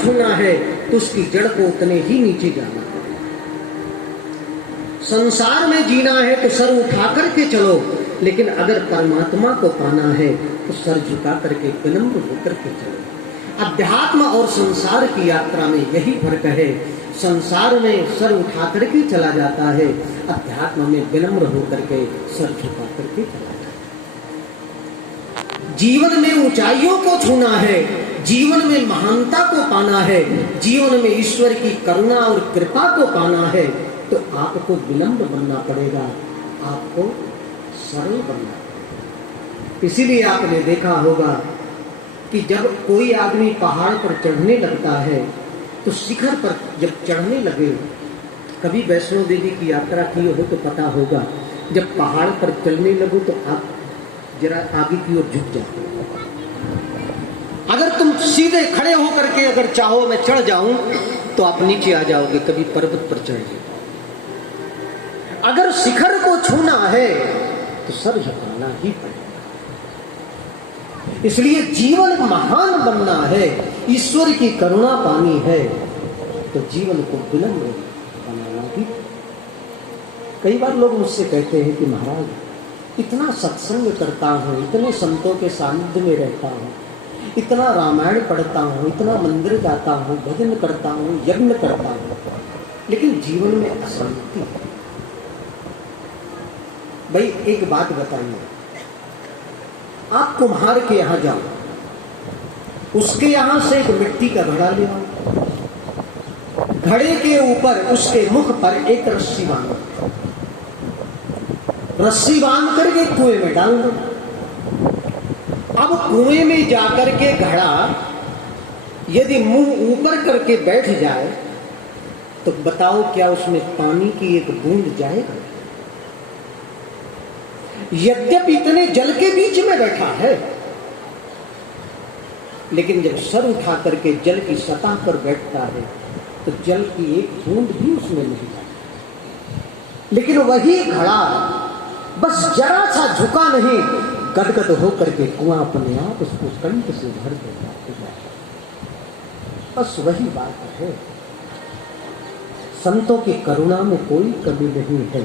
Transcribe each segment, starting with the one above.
छूना है तो उसकी जड़ को उतने ही नीचे जाना है। संसार में जीना है तो सर उठा करके चलो, लेकिन अगर परमात्मा को पाना है तो सर झुका करके विनम्र होकर के चलो। अध्यात्म और संसार की यात्रा में यही फर्क है। संसार में सर उठा करके चला जाता है, अध्यात्म में विनम्र होकर के सर झुका करके चला जाता है। जीवन में ऊंचाइयों को छूना है, जीवन में महानता को पाना है, जीवन में ईश्वर की करुणा और कृपा को पाना है, तो आपको विनम्र बनना पड़ेगा, आपको सरल बनना पड़ेगा। इसीलिए आपने देखा होगा कि जब कोई आदमी पहाड़ पर चढ़ने लगता है तो शिखर पर जब चढ़ने लगे, कभी वैष्णो देवी की यात्रा की हो तो पता होगा, जब पहाड़ पर चलने लगो तो आप जरा आगे की ओर झुक जाते हो। अगर तुम सीधे खड़े होकर के अगर चाहो मैं चढ़ जाऊं तो आप नीचे आ जाओगे, कभी पर्वत पर चढ़ जाओ। अगर शिखर को छूना है तो सर झुकाना ही पड़ेगा। इसलिए जीवन महान बनना है, ईश्वर की करुणा पानी है, तो जीवन को विनम्र बनाना ही। कई बार लोग मुझसे कहते हैं कि महाराज इतना सत्संग करता हूं, इतने संतों के सानिध्य में रहता हूं, इतना रामायण पढ़ता हूं, इतना मंदिर जाता हूं, भजन करता हूं, यज्ञ करता हूं, लेकिन जीवन में अशांति है। भाई एक बात बताइए, आप कुम्हार के यहां जाओ, उसके यहां से एक मिट्टी का घड़ा ले आओ, घड़े के ऊपर उसके मुख पर एक रस्सी बांधो, रस्सी बांध करके कुएं में डाल दो। अब कुएं में जाकर के घड़ा यदि मुंह ऊपर करके बैठ जाए तो बताओ क्या उसमें पानी की एक बूंद जाएगा? यद्यपि इतने जल के बीच में बैठा है, लेकिन जब सर उठा करके जल की सतह पर बैठता है तो जल की एक बूंद भी उसमें नहीं जाती। लेकिन वही घड़ा बस जरा सा झुका नहीं, गदगद होकर के कुआं अपने आप उसको कंठ से भर देता है। बस वही बात है, संतों की करुणा में कोई कमी नहीं है,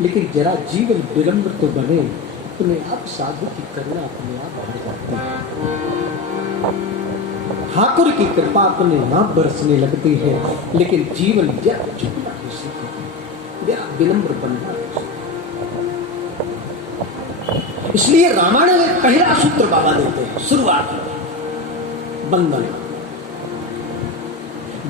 लेकिन जरा जीवन विलंब तो बने, अपने आप साधु की करुणा अपने आप भर जाती है, ठाकुर की कृपा अपने आप बरसने लगती है, लेकिन जीवन जरा झुकना नहीं सीखे, जरा विनम्र बनना। इसलिए रामायण में पहला सूत्र बाबा देते हैं, शुरुआत वंदना।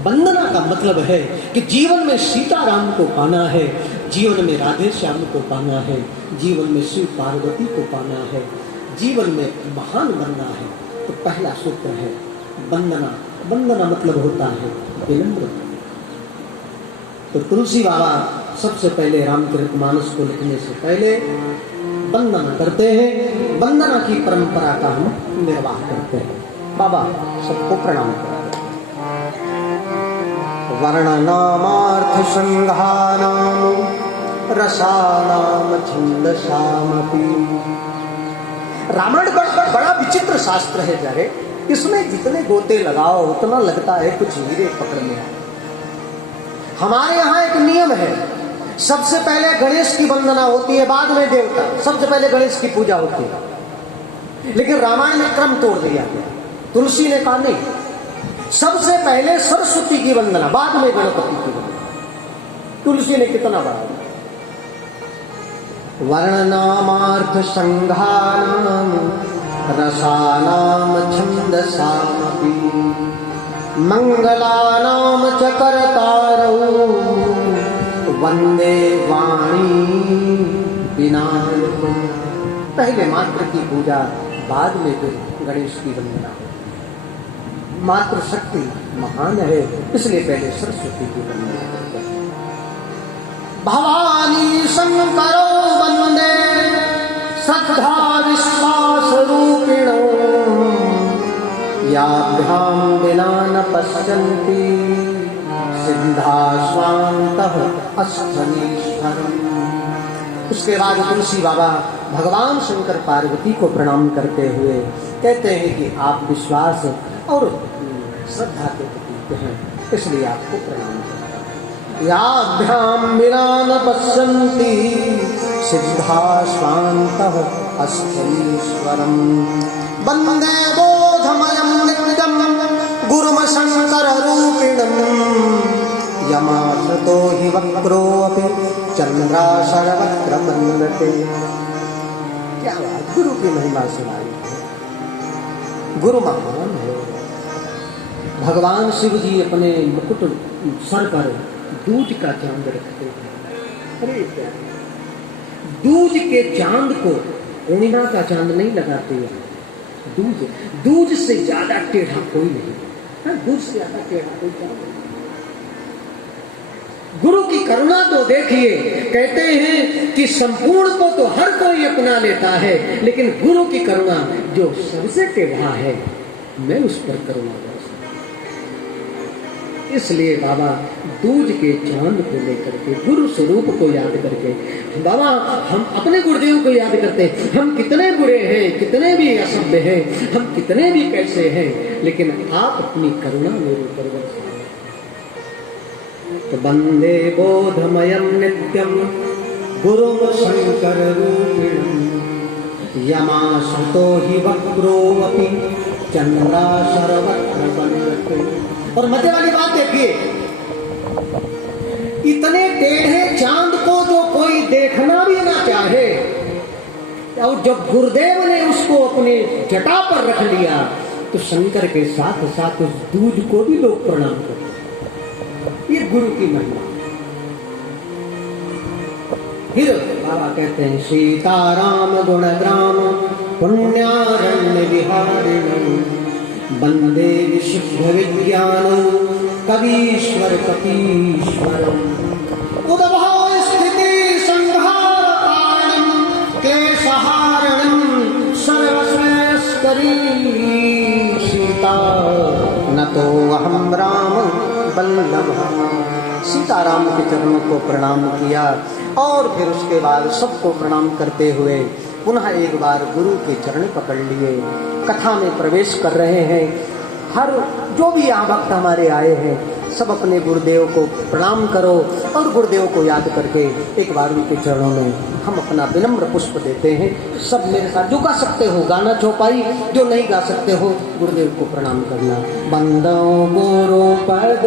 वंदना का मतलब है कि जीवन में सीताराम को पाना है, जीवन में राधे श्याम को पाना है, जीवन में शिव पार्वती को पाना है, जीवन में महान बनना है, तो पहला सूत्र है वंदना। वंदना मतलब होता है विनम्र। तो तुलसी बाबा सबसे पहले रामचरितमानस को लिखने से पहले वंदना करते हैं, वंदना की परंपरा का हम निर्वाह करते हैं। बाबा सबको प्रणाम करते हैं। वर्णनामार्थ संघानाम रसानाम छंदसामपि। रामायण बड़ा विचित्र शास्त्र है जारे, इसमें जितने गोते लगाओ उतना लगता है कुछ हीरे पकड़ में आए। हमारे यहाँ एक नियम है, सबसे पहले गणेश की वंदना होती है, बाद में देवता, सबसे पहले गणेश की पूजा होती है। लेकिन रामायण ने क्रम तोड़ दिया, तुलसी ने कहा नहीं, सबसे पहले सरस्वती की वंदना, बाद में गणपति की वंदना। तुलसी ने कितना बढ़ाया। वर्णनामार्थ संघानाम रसानाम छंदसामपि मंगलानाम च कर्तारौ वंदे वाणी विनायकम्। पहले मात्र की पूजा, बाद में फिर गणेश की वंदना। मात्र शक्ति महान है, इसलिए पहले सरस्वती की वंदना करते हैं। भवानी शंकरो वंदे श्रद्धा विश्वास रूपिणो याभ्याम विना न पश्यन्ति सिद्धा स्वान्तः अस्थनीश्वरम्। उसके बाद तुलसी बाबा भगवान शंकर पार्वती को प्रणाम करते हुए कहते हैं कि आप विश्वास और श्रद्धा के प्रतीक हैं, इसलिए आपको प्रणाम करता हूं। याभ्याम विना न पश्यन्ति सिद्धा स्वान्तः अस्थीश्वरम् वन्दे बोधमयं नित्यं गुरुम शङ्कररूपिणम् यमाश्रितो हि वक्रोऽपि चन्द्राशरवक्त्रमन्यते। क्या बात, गुरु की महिमा सुनाई है। गुरु महान है। भगवान शिव जी अपने मुकुट सर पर दूज का चांद रखते हैं। अरे दूज के चांद को पूर्णिमा का चांद नहीं लगाते हैं। दूज से ज्यादा टेढ़ा कोई नहीं। दूज से ज्यादा टेढ़ा कोई चांद नहीं। गुरु की करुणा तो देखिए, कहते हैं कि संपूर्ण को तो हर कोई अपना लेता है, लेकिन गुरु की करुणा जो सबसे टेढ़ा है, मैं उस पर करुणा करता हूं। इसलिए बाबा दूज के चांद को लेकर के, गुरु स्वरूप को याद करके, बाबा हम अपने गुरुदेव को याद करते हैं। हम कितने बुरे हैं, कितने भी असभ्य हैं, हम कितने भी कैसे हैं, लेकिन आप अपनी करुणा मेरे ऊपर बरसाएं। तो वंदे बोधमयं नित्यं गुरुं शंकर रूपिणं यमाश्रितो हि वक्रोऽपि चन्द्राशरवक्त्रमन्यते। और मजे वाली बात देखिए, इतने टेढ़े चांद को जो कोई देखना भी ना चाहे, और जब गुरुदेव ने उसको अपने जटा पर रख लिया, तो शंकर के साथ साथ उस दूज को भी लोग प्रणाम करते। ये गुरु की महिमा। फिर बाबा कहते हैं सीताराम गुणग्राम पुण्यारण्य विहारिणं वंदे विशुद्ध विज्ञानं कवीश्वर कपीश्वरम् उद्भव स्थिति संहारकारणं क्लेशहारणं सर्वश्रेयस्करी सीता नतो अहं राम वल्लभ। सीताराम के चरणों को प्रणाम किया और फिर उसके बाद सबको प्रणाम करते हुए पुनः एक बार गुरु के चरण पकड़ लिए। कथा में प्रवेश कर रहे हैं। हर जो भी यहाँ भक्त हमारे आए हैं, सब अपने गुरुदेव को प्रणाम करो और गुरुदेव को याद करके एक बार उनके चरणों में हम अपना विनम्र पुष्प देते हैं। सब मेरे साथ जो गा सकते हो गाना चौपाई, जो नहीं गा सकते हो गुरुदेव को प्रणाम करना। बंदो गुरु पद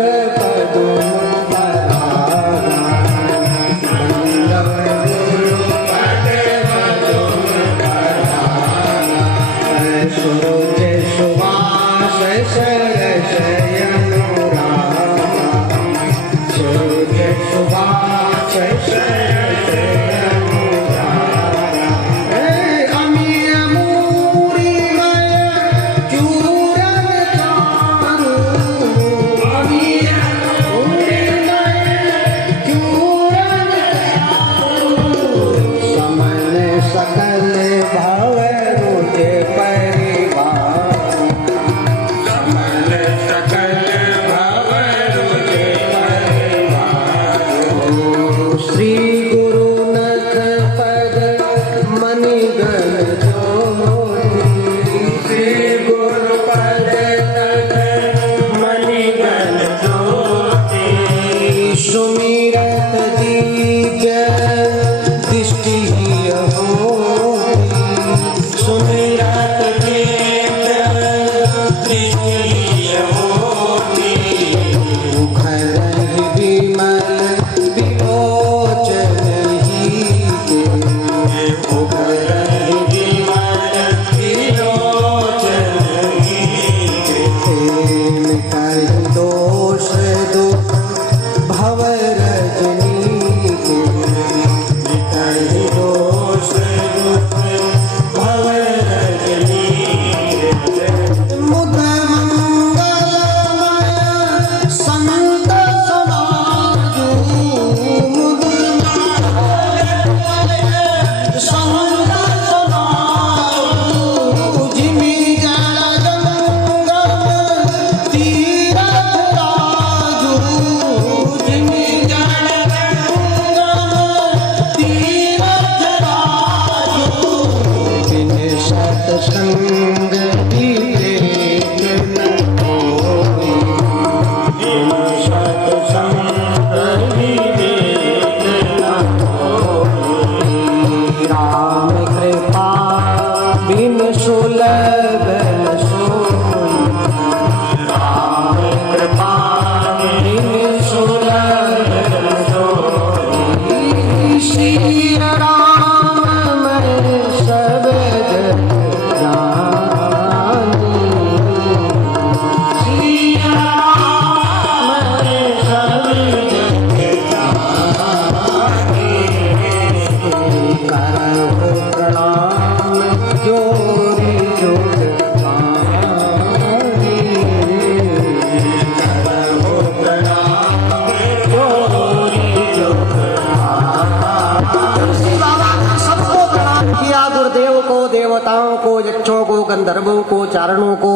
यक्षों को, गंधर्वों को, चारणों को,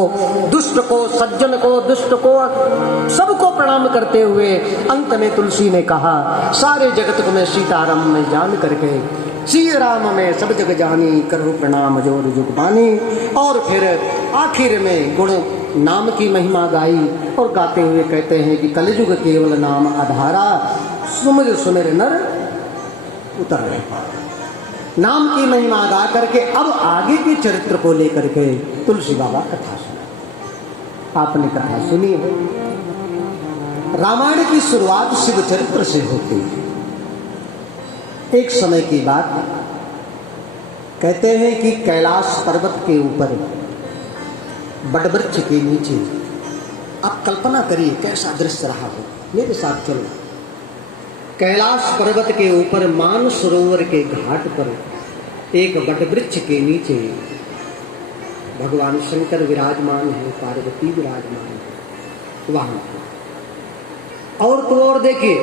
दुष्ट को, सज्जन को, दुष्ट को, सबको प्रणाम करते हुए अंत में तुलसी ने कहा, सारे जगत को मैं सीताराम में जान करके श्री राम में सब जग जानी, करो प्रणाम जोर जुग पानी। और फिर आखिर में गुण नाम की महिमा गाई और गाते हुए कहते हैं कि कलयुग केवल नाम आधारा, सुमिर सुमिर नर उतर रहे। नाम की महिमा गा करके अब आगे के चरित्र को लेकर के तुलसी बाबा कथा सुना। आपने कथा सुनी है। रामायण की शुरुआत शिव चरित्र से होती है। एक समय की बात, कहते हैं कि कैलाश पर्वत के ऊपर बटवृक्ष के नीचे, आप कल्पना करिए कैसा दृश्य रहा हो, मेरे साथ चलो। कैलाश पर्वत के ऊपर मानसरोवर के घाट पर एक बटवृक्ष के नीचे भगवान शंकर विराजमान है, पार्वती विराजमान है वहां। और तो और देखिए,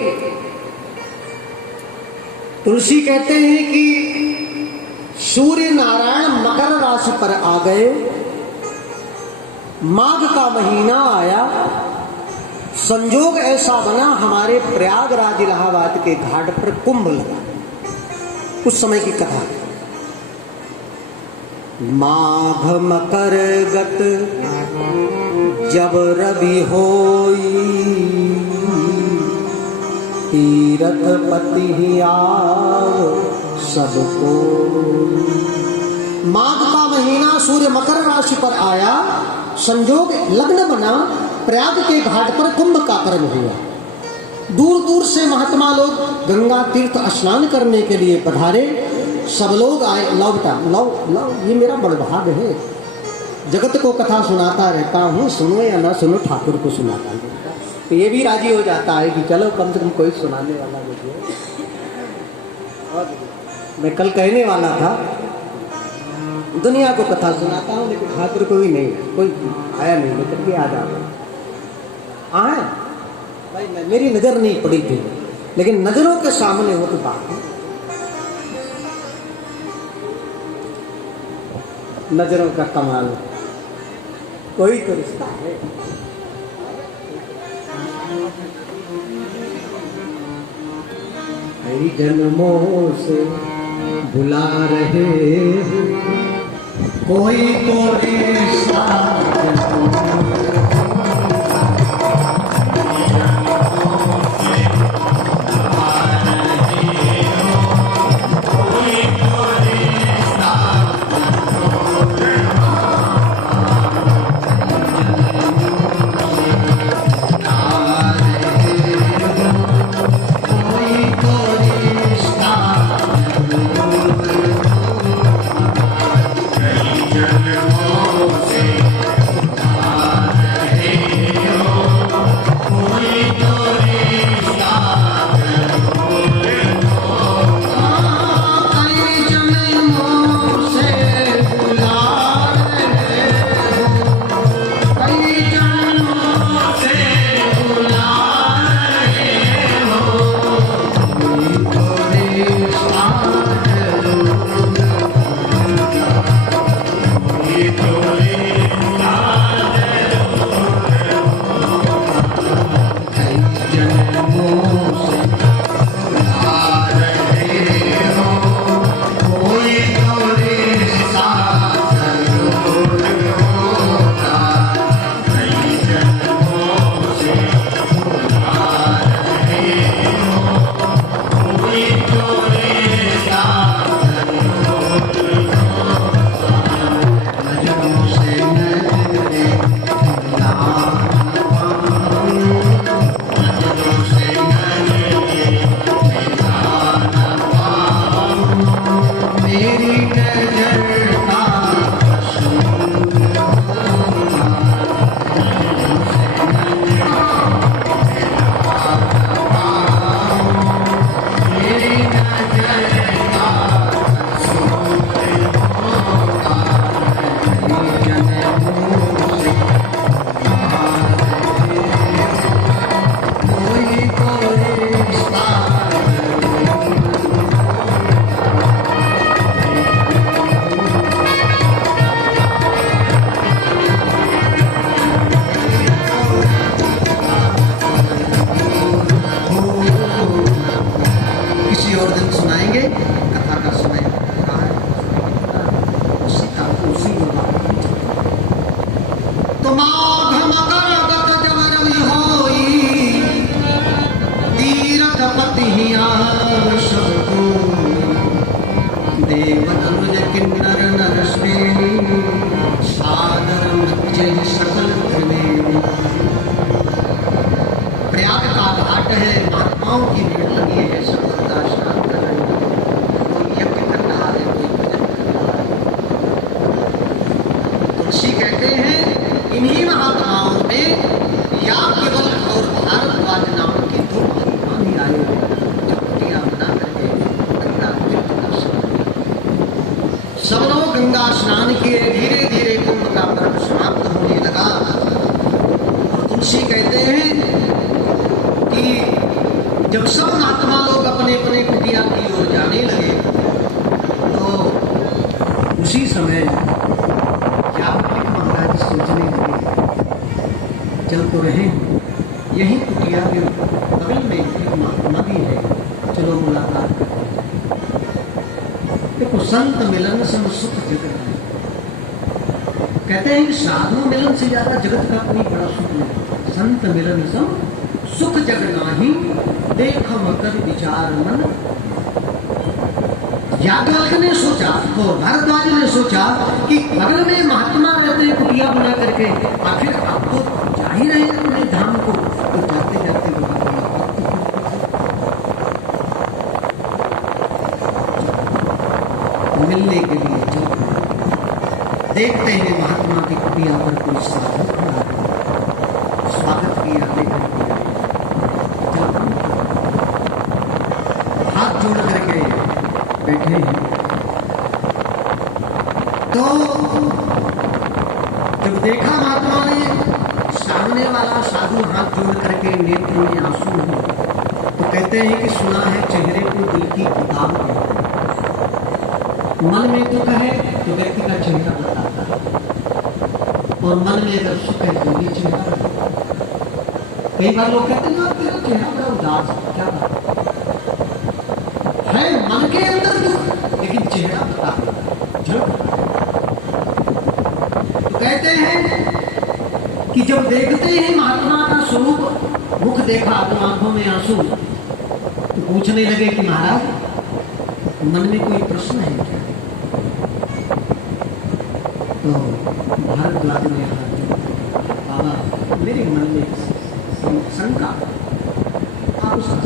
तुलसी कहते हैं कि सूर्य नारायण मकर राशि पर आ गए, माघ का महीना आया, संजोग ऐसा बना हमारे प्रयागराज इलाहाबाद के घाट पर कुंभ लगा। उस समय की कथा, माघ मकर गत जब रवि होई, तीरथ पति आव सबको। माघ का महीना सूर्य मकर राशि पर आया, संजोग लग्न बना, प्रयाग के घाट पर कुंभ का कर्म हुआ। दूर दूर से महात्मा लोग गंगा तीर्थ स्नान करने के लिए पधारे, सब लोग आए। लो बेटा, लो लो, ये मेरा बड़भाग है, जगत को कथा सुनाता रहता हूँ, सुनो या ना सुनो ठाकुर को सुनाता हूँ। तो ये भी राजी हो जाता है कि चलो कम से कम कोई सुनाने वाला मुझे। और मैं कल कहने वाला था दुनिया को कथा सुनाता हूँ, लेकिन ठाकुर को भी नहीं, कोई आया नहीं, लेकर के आ जाओ। आए भाई, मेरी नजर नहीं पड़ी थी, लेकिन नजरों के सामने हो तो बात है। नजरों का कमाल, कोई तो रिश्ता है। कई जन्मों से बुला रहे हो, कोई तो रिश्ता प्रयाग का घाट है, महात्माओं की भीड़ लगी है, सब गंगा स्नान कर रहे हैं, कोई यज्ञ कर रहा है, कोई भजन कर रहा है। तुलसी कहते हैं इन्हीं महात्माओं में याज्ञवल्क्य और भारद्वाज नाम के दो महात्मा भी आए हुए, जो कुटिया बना करके गंगा तीर्थ का स्नान। सब लोग गंगा स्नान किए, धीरे धीरे कुंभ का पर्व समाप्त होने लगा। और तुलसी कहते हैं कि जब सब महात्मा लोग अपने अपने कुटिया की ओर जाने लगे, तो उसी समय याज्ञवल्क्य महाराज सोचने लगे, चल तो रहे हैं, यही कुटिया के बगल में एक महात्मा भी है, चलो मुलाकात करते हैं। देखो, संत मिलन सम सुख जगत है। कहते हैं कि साधु मिलन से ज्यादा जगत का कोई बड़ा सुख नहीं। संत मिलन सम सुख जग नाही, देखम कर विचार मन। याज्ञवल्क्य ने सोचा और भारद्वाज ने सोचा कि बगल में महात्मा रहते हैं कुटिया बना करके, आखिर आप तो जा ही रहे हैं अपने धाम को, तो जाते जाते मिलने के लिए चल देखते हैं महात्मा की कुटिया पर कोई साधु खड़ा है, स्वागत किया, लेकर हाथ जोड़ करके बैठे हैं। तो जब देखा महात्मा ने सामने वाला साधु हाथ जोड़ करके नेत्र में आंसू है, तो कहते हैं कि सुना है चेहरे को दिल की किताब है। मन में दुख है तो व्यक्ति का चेहरा बताता है, और मन में अगर सुख है तो ये चेहरा बताता है। कई बार लोग कहते हैं ना तेरा चेहरा बड़ा उदास है, क्या बात है? मन के अंदर दुख, लेकिन चेहरा बताता है, झलक। तो कहते हैं कि जब देखते हैं महात्मा का स्वरूप, मुख देखा तो आंखों में आंसू, तो पूछने लगे कि महाराज मन में कोई प्रश्न है क्या? तो भारद्वाज ने हाथ जोड़ा, बाबा मेरे मन में शंका, आप उसका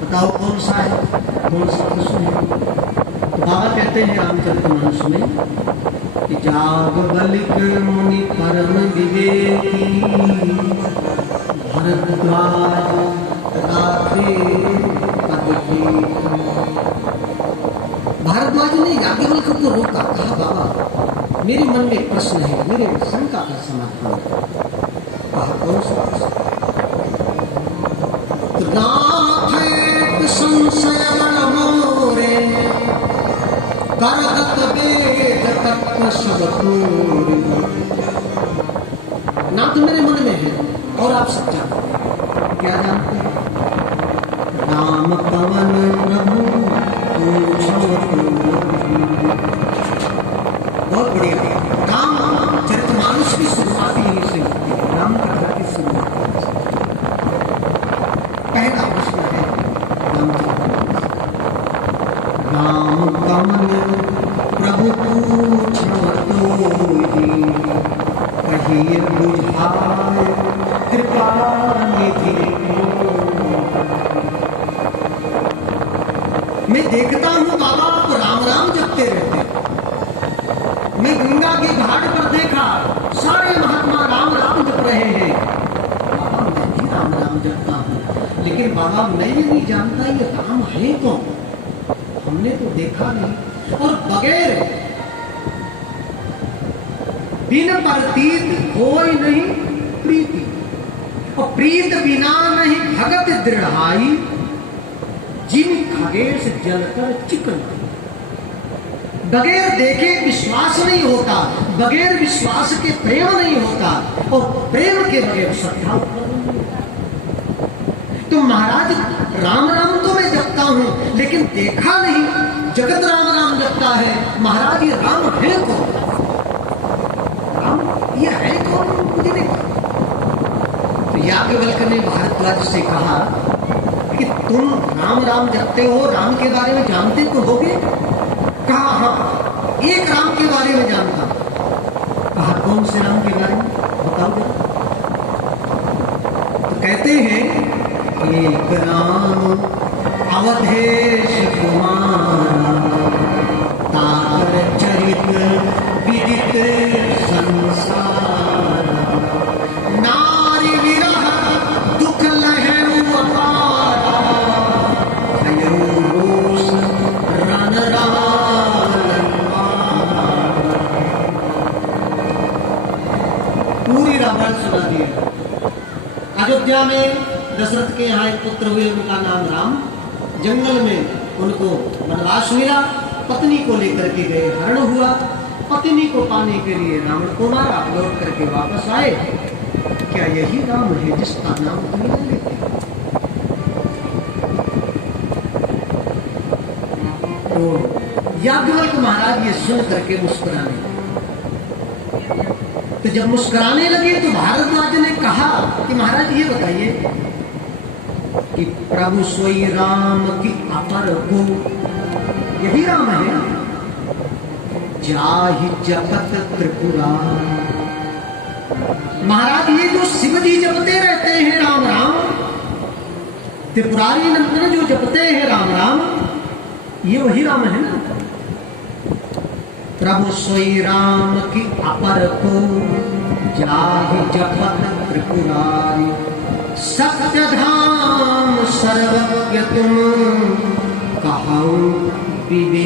बताओ कौन सा है, कौन सा प्रश्न है? तो बाबा कहते हैं रामचरितमानस में कि याज्ञवल्क्य मुनि परम विवेकी, भारद्वाज राखे पद प्रीत। भारद्वाज ने याज्ञवल्क्य को रोका, कहा बाबा मेरे मन में एक प्रश्न है, मेरे शंका का समाधान है। कहा कौन सा प्रश्न? संशय मोरे करगत वेद तत्व सब तोरे। ना तो मेरे मन में है और आप सब जानते हैं, क्या जानते हैं? राम पवन प्रभु बहुत बढ़िया। रामचरितमानस की शुरुआत यहीं से होती है, राम कथा की शुरुआत। पहला प्रश्न है रामचरितमानस, राम कमल प्रभु पूछवतोहि, कहिए बुझाए कृपा निधि। मैं देखता हूँ बाबा आप राम राम जपते रहते हैं। मैं गंगा के घाट पर देखा सारे महात्मा राम राम जप रहे हैं। बाबा मैं भी राम राम जपता हूँ, लेकिन बाबा मैं नहीं जानता ये राम है कौन, हमने तो देखा नहीं। और बगैर बिन प्रतीत कोई नहीं प्रीति, और प्रीत बिना नहीं भगत दृढ़ाई, जिन खगेश जलकर चिकन। बगैर देखे विश्वास नहीं होता, बगैर विश्वास के प्रेम नहीं होता, और प्रेम के बगैर श्रद्धा उत्पन्न नहीं होता। तो महाराज राम राम तो मैं जपता हूं, लेकिन देखा नहीं, जगत राम राम जपता है। महाराज ये राम है कौन? राम ये है कौन, मुझे नहीं पता। तो याज्ञवल्क्य ने भारद्वाज से कहा कि तुम राम राम जपते हो, राम के बारे में जानते तो होगे? कहा हाँ, एक राम के बारे में जानता। कहा कौन से राम के बारे में बताओ जरा। तो कहते हैं एक राम अवधेश कुमारा, ताकर चरित विदित संसार, नारी विरह दुख लहु अपारा, भयो रोष रण रालन मारा। पूरी रामायण सुना दिया। अयोध्या में दशरथ के यहाँ एक पुत्र हुए, उनका नाम राम। जंगल में उनको वनवास मिला, पत्नी को लेकर के गए, हरण हुआ। पत्नी को पाने के लिए रावण को मारा, लौट करके वापस आए। क्या यही राम है जिसका नाम दुनिया लेती? तो याज्ञवल्क्य महाराज ये सुन करके मुस्कुराने लगे। तो जब मुस्कुराने लगे तो भारद्वाज ने कहा कि महाराज ये बताइए कि प्रभु सोई राम की अपर को, यही राम है जाहि जपत त्रिपुरा। महाराज ये जो शिव जी जपते रहते हैं राम राम, त्रिपुरारी नंदन जो जपते हैं राम राम, ये वही राम है ना। प्रभु सोई राम की अपर को, जाहि जपत त्रिपुरारी। सत्य धाम सर्वज्ञ तुम, कहूँ विवेक